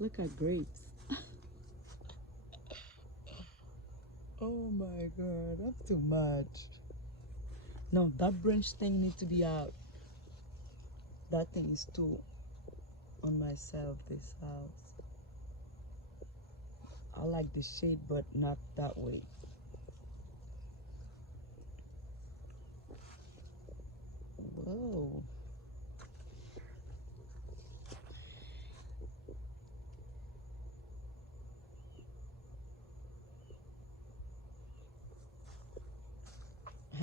Look at grapes. Oh my god, that's too much. No, that branch thing needs to be out. That thing is too on myself, this house. I like the shade, but not that way. Whoa.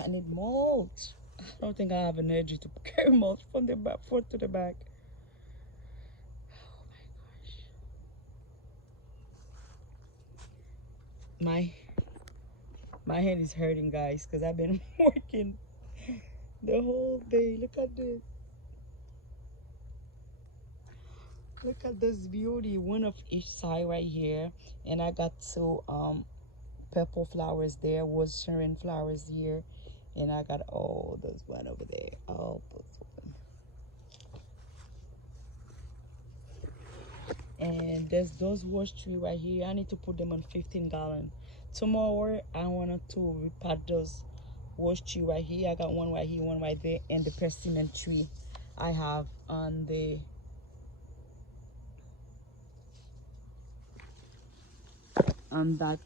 I need mulch. I don't think I have energy to carry mulch from the back, forth to the back. Oh my gosh. My hand is hurting, guys, because I've been working the whole day. Look at this. Look at this beauty. One of each side right here. And I got two purple flowers there, was sharing flowers here. And I got all those one over there. All those one. And there's those wash tree right here. I need to put them on 15-gallon. Tomorrow I wanted to repot those wash tree right here. I got one right here, one right there, and the persimmon tree I have on that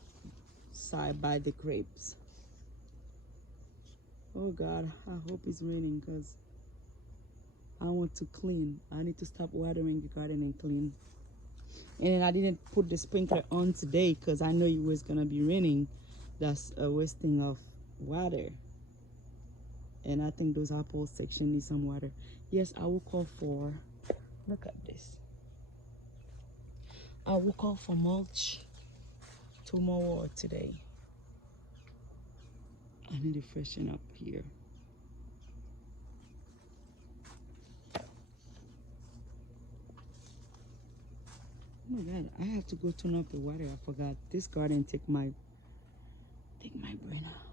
side by the grapes. Oh god, I hope it's raining because I want to clean. I need to stop watering the garden and clean. And then I didn't put the sprinkler on today because I know it was gonna be raining. That's a wasting of water. And I think those apple section need some water. Yes, I will call for, look at this. I will call for mulch tomorrow or today. I need to freshen up here. Oh my god, I have to go turn off the water. I forgot. This garden take my brain out.